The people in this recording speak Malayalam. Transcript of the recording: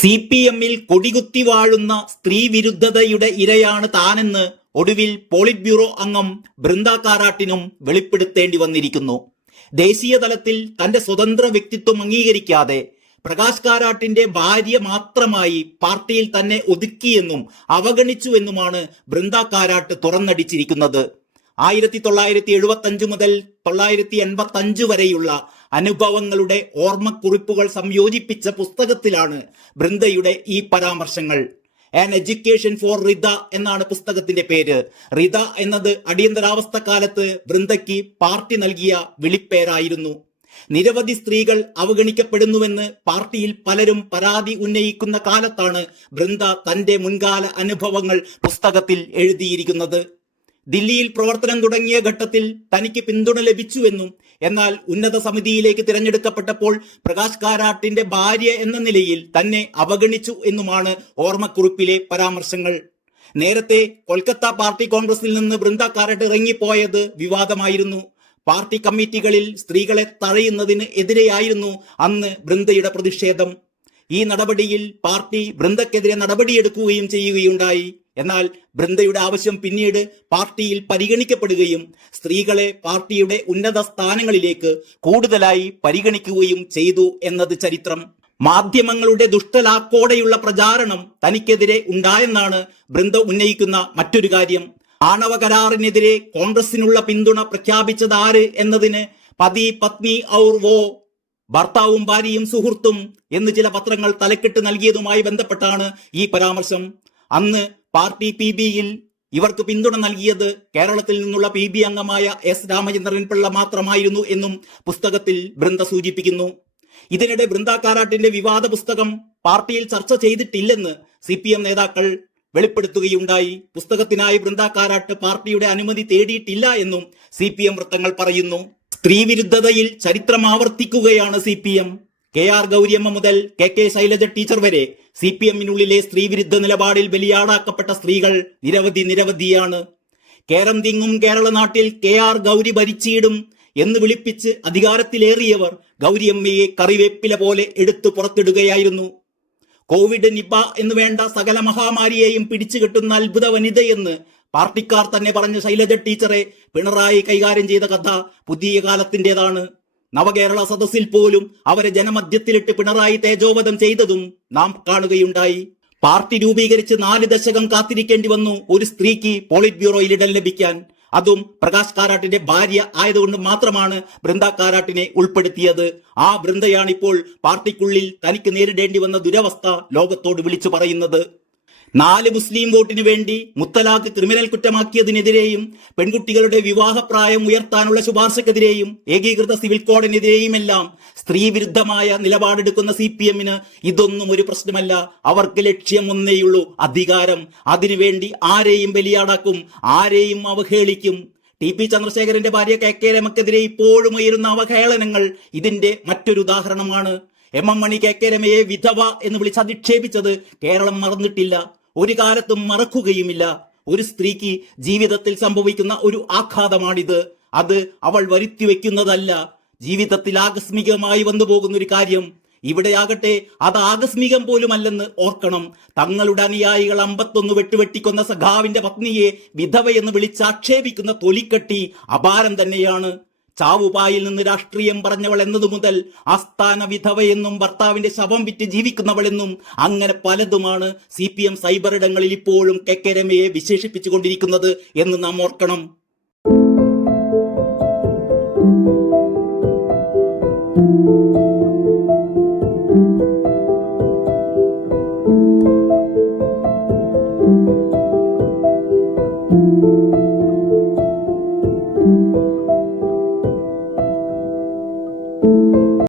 CPM-ൽ കൊടികുത്തി വാഴുന്ന സ്ത്രീവിരുദ്ധതയുടെ ഇരയാണ് താനെന്ന് ഒടുവിൽ പോളിറ്റ് ബ്യൂറോ അംഗം ബൃന്ദ കാരാട്ടിനും വെളിപ്പെടുത്തേണ്ടി വന്നിരിക്കുന്നു. ദേശീയ തലത്തിൽ തന്റെ സ്വതന്ത്ര വ്യക്തിത്വം അംഗീകരിക്കാതെ പ്രകാശ് കാരാട്ടിന്റെ ഭാര്യ മാത്രമായി പാർട്ടിയിൽ തന്നെ ഒതുക്കിയെന്നും അവഗണിച്ചുവെന്നുമാണ് ബൃന്ദ കാരാട്ട് തുറന്നടിച്ചിരിക്കുന്നത്. 1975 മുതൽ 1985 വരെയുള്ള അനുഭവങ്ങളുടെ ഓർമ്മക്കുറിപ്പുകൾ സംയോജിപ്പിച്ച പുസ്തകത്തിലാണ് ബൃന്ദയുടെ ഈ പരാമർശങ്ങൾ. ആൻ എഡ്യൂക്കേഷൻ ഫോർ റിത എന്നാണ് പുസ്തകത്തിന്റെ പേര്. റിത എന്നത് അടിയന്തരാവസ്ഥ കാലത്ത് ബൃന്ദയ്ക്ക് പാർട്ടി നൽകിയ വിളിപ്പേരായിരുന്നു. നിരവധി സ്ത്രീകൾ അവഗണിക്കപ്പെടുന്നുവെന്ന് പാർട്ടിയിൽ പലരും പരാതി ഉന്നയിക്കുന്ന കാലത്താണ് ബൃന്ദ തന്റെ മുൻകാല അനുഭവങ്ങൾ പുസ്തകത്തിൽ എഴുതിയിരിക്കുന്നത്. ദില്ലിയിൽ പ്രവർത്തനം തുടങ്ങിയ ഘട്ടത്തിൽ തനിക്ക് പിന്തുണ ലഭിച്ചുവെന്നും എന്നാൽ ഉന്നത സമിതിയിലേക്ക് തിരഞ്ഞെടുക്കപ്പെട്ടപ്പോൾ പ്രകാശ് കാരാട്ടിന്റെ ഭാര്യ എന്ന നിലയിൽ തന്നെ അവഗണിച്ചു എന്നുമാണ് ഓർമ്മക്കുറിപ്പിലെ പരാമർശങ്ങൾ. നേരത്തെ കൊൽക്കത്ത പാർട്ടി കോൺഗ്രസിൽ നിന്ന് ബൃന്ദ കാരാട്ട് ഇറങ്ങിപ്പോയത് വിവാദമായിരുന്നു. പാർട്ടി കമ്മിറ്റികളിൽ സ്ത്രീകളെ തഴയുന്നതിന് എതിരെയായിരുന്നു അന്ന് ബൃന്ദയുടെ പ്രതിഷേധം. ഈ നടപടിയിൽ പാർട്ടി ബൃന്ദക്കെതിരെ നടപടിയെടുക്കുകയും ചെയ്യുകയുണ്ടായി. എന്നാൽ ബൃന്ദയുടെ ആവശ്യം പിന്നീട് പാർട്ടിയിൽ പരിഗണിക്കപ്പെടുകയും സ്ത്രീകളെ പാർട്ടിയുടെ ഉന്നത സ്ഥാനങ്ങളിലേക്ക് കൂടുതലായി പരിഗണിക്കുകയും ചെയ്തു എന്നത് ചരിത്രം. മാധ്യമങ്ങളുടെ ദുഷ്ടലാക്കോടെയുള്ള പ്രചാരണം തനിക്കെതിരെ ഉണ്ടായെന്നാണ് ബൃന്ദ ഉന്നയിക്കുന്ന മറ്റൊരു കാര്യം. ആണവ കരാറിനെതിരെ കോൺഗ്രസിനുള്ള പിന്തുണ പ്രഖ്യാപിച്ചതാര് എന്നതിന് പതി പത്നി ഔർ വോ, ഭർത്താവും ഭാര്യയും സുഹൃത്തും എന്ന് ചില പത്രങ്ങൾ തലക്കെട്ട് നൽകിയതുമായി ബന്ധപ്പെട്ടാണ് ഈ പരാമർശം. അന്ന് പാർട്ടി PBയിൽ ഇവർക്ക് പിന്തുണ നൽകിയത് കേരളത്തിൽ നിന്നുള്ള PB അംഗമായ S രാമചന്ദ്രൻ പിള്ള മാത്രമായിരുന്നു എന്നും പുസ്തകത്തിൽ ബൃന്ദ സൂചിപ്പിക്കുന്നു. ഇതിനിടെ ബൃന്ദ കാരാട്ടിന്റെ വിവാദ പുസ്തകം പാർട്ടിയിൽ ചർച്ച ചെയ്തിട്ടില്ലെന്ന് CPM നേതാക്കൾ വെളിപ്പെടുത്തുകയുണ്ടായി. പുസ്തകത്തിനായി ബൃന്ദ കാരാട്ട് പാർട്ടിയുടെ അനുമതി തേടിയിട്ടില്ല എന്നും CPM വൃത്തങ്ങൾ പറയുന്നു. സ്ത്രീവിരുദ്ധതയിൽ ചരിത്രം ആവർത്തിക്കുകയാണ് CPM. KR ഗൗരിയമ്മ മുതൽ KK ശൈലജ ടീച്ചർ വരെ CPM-നുള്ളിലെ സ്ത്രീവിരുദ്ധ നിലപാടിൽ ബലിയാടാക്കപ്പെട്ട സ്ത്രീകൾ നിരവധിയാണ്. കേരം തിങ്ങും കേരള നാട്ടിൽ KR ഗൗരി ഭരിച്ചിടും എന്ന് വിളിപ്പിച്ച് അധികാരത്തിലേറിയവർ ഗൗരിയമ്മയെ കറിവേപ്പില പോലെ എടുത്തു പുറത്തിടുകയായിരുന്നു. കോവിഡ്, നിപ എന്ന് വേണ്ട സകല മഹാമാരിയെയും പിടിച്ചുകെട്ടുന്ന അത്ഭുത വനിതയെന്ന് പാർട്ടിക്കാർ തന്നെ പറഞ്ഞ ശൈലജ ടീച്ചറെ പിണറായി കൈകാര്യം ചെയ്ത കഥ പുതിയ കാലത്തിൻ്റെതാണ്. നവകേരള സദസ്സിൽ പോലും അവരെ ജനമധ്യത്തിലിട്ട് പിണറായി തേജോവധം ചെയ്തതും നാം കാണുകയുണ്ടായി. പാർട്ടി രൂപീകരിച്ച് 4 ദശകം കാത്തിരിക്കേണ്ടി വന്നു ഒരു സ്ത്രീക്ക് പോളിറ്റ് ബ്യൂറോയിൽ ഇടം ലഭിക്കാൻ. അതും പ്രകാശ് കാരാട്ടിന്റെ ഭാര്യ ആയതുകൊണ്ട് മാത്രമാണ് ബൃന്ദ കാരാട്ടിനെ ഉൾപ്പെടുത്തിയത്. ആ ബൃന്ദയാണിപ്പോൾ പാർട്ടിക്കുള്ളിൽ തനിക്ക് നേരിടേണ്ടി വന്ന ദുരവസ്ഥ ലോകത്തോട് വിളിച്ചു പറയുന്നത്. 4 മുസ്ലിം വോട്ടിനു വേണ്ടി മുത്തലാഖ് ക്രിമിനൽ കുറ്റമാക്കിയതിനെതിരെയും പെൺകുട്ടികളുടെ വിവാഹപ്രായം ഉയർത്താനുള്ള ശുപാർശക്കെതിരെയും ഏകീകൃത സിവിൽ കോഡിനെതിരെയുമെല്ലാം സ്ത്രീവിരുദ്ധമായ നിലപാടെടുക്കുന്ന CPM-ന് ഇതൊന്നും ഒരു പ്രശ്നമല്ല. അവർക്ക് ലക്ഷ്യം ഒന്നേയുള്ളൂ, അധികാരം. അതിനുവേണ്ടി ആരെയും ബലിയാടാക്കും, ആരെയും അവഹേളിക്കും. TP ചന്ദ്രശേഖരന്റെ ഭാര്യ KK രമയ്ക്കെതിരെ ഇപ്പോഴും ഉയരുന്ന അവഹേളനങ്ങൾ ഇതിന്റെ മറ്റൊരു ഉദാഹരണമാണ്. MM മണി KK രമയെ വിധവ എന്ന് വിളിച്ച് അധിക്ഷേപിച്ചത് കേരളം മറന്നിട്ടില്ല, ഒരു കാലത്തും മറക്കുകയുമില്ല. ഒരു സ്ത്രീക്ക് ജീവിതത്തിൽ സംഭവിക്കുന്ന ഒരു ആഘാതമാണിത്. അത് അവൾ വരുത്തി വെക്കുന്നതല്ല, ജീവിതത്തിൽ ആകസ്മികമായി വന്നു പോകുന്ന ഒരു കാര്യം. ഇവിടെയാകട്ടെ അത് ആകസ്മികം പോലുമല്ലെന്ന് ഓർക്കണം. തങ്ങളുടെ അനുയായികൾ 51 വെട്ടുവെട്ടിക്കൊന്ന സഖാവിന്റെ പത്നിയെ വിധവയെന്ന് വിളിച്ചാക്ഷേപിക്കുന്ന തൊലിക്കട്ടി അപാരം തന്നെയാണ്. ചാവുപായിൽ നിന്ന് രാഷ്ട്രീയം പറഞ്ഞവൾ എന്നതു മുതൽ ആസ്ഥാന വിധവയെന്നും ഭർത്താവിന്റെ ശവം വിറ്റ് ജീവിക്കുന്നവളെന്നും അങ്ങനെ പലതുമാണ് CPM സൈബർ ഇടങ്ങളിൽ ഇപ്പോഴും KK രമയെ വിശേഷിപ്പിച്ചുകൊണ്ടിരിക്കുന്നത് എന്ന് നാം ഓർക്കണം.